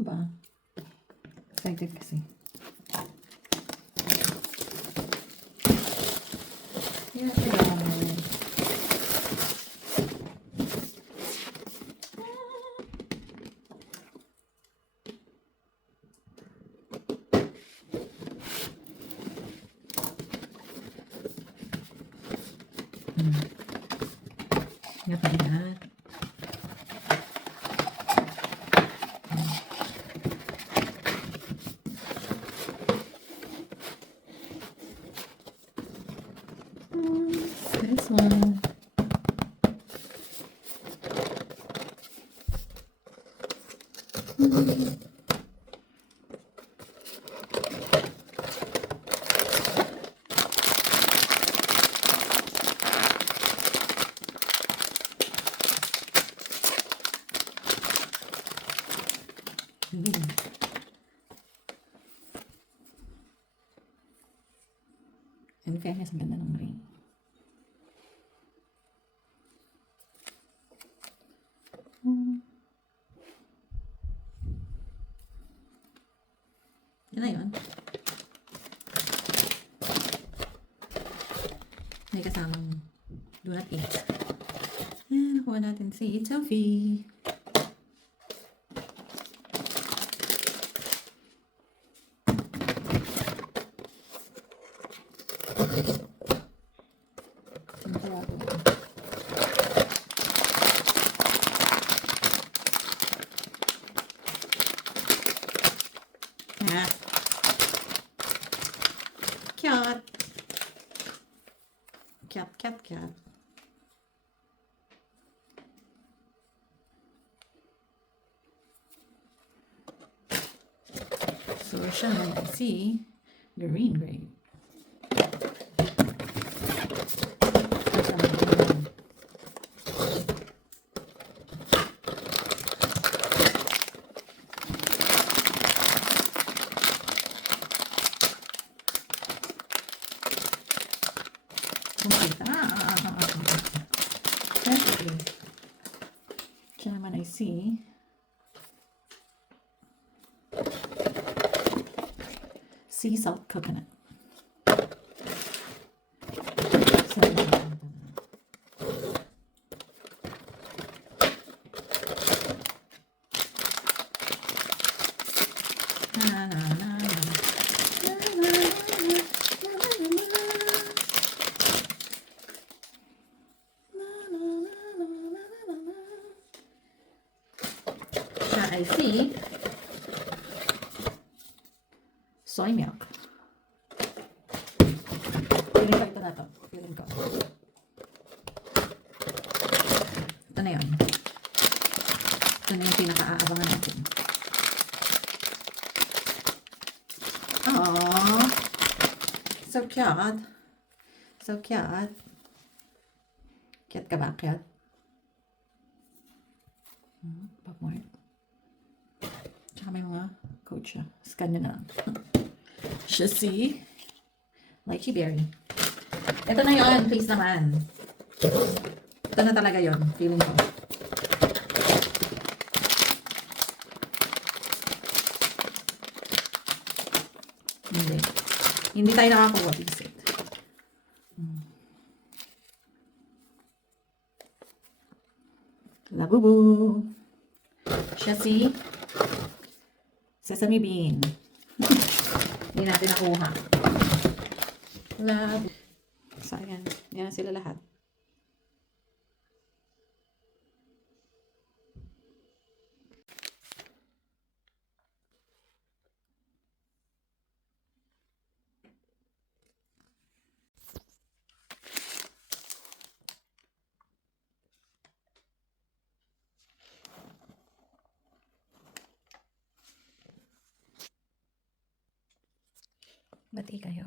Ano ba? Excited kasi. Yeah, Lihat lihat. This one. In fairness, ang ganda ng ring. Yan na yun. May kasamang do not eat. Yan, nakuha natin si Sophie. Cat. Cat. So siya si green grape. Siya naman ay si sea salt coconut. I see soy milk. Piling ko ito na to. Piling ko. Ito na yun. Ito na yung pinaka-aabangan natin. Aww. So cute. So cute. Cute ka ba? Cute? Popmart. Tsaka may mga code siya. Scan nyo na lang. Siya si lychee berry. Ito na yun. Please naman. Ito na talaga yun. Feeling ko. Hindi tayo nakakuha. Please it. Labubu. Siya si sesame bean. Hindi natin nakuha. Labubu. So, ayan. Yan na sila lahat. Bati kayo.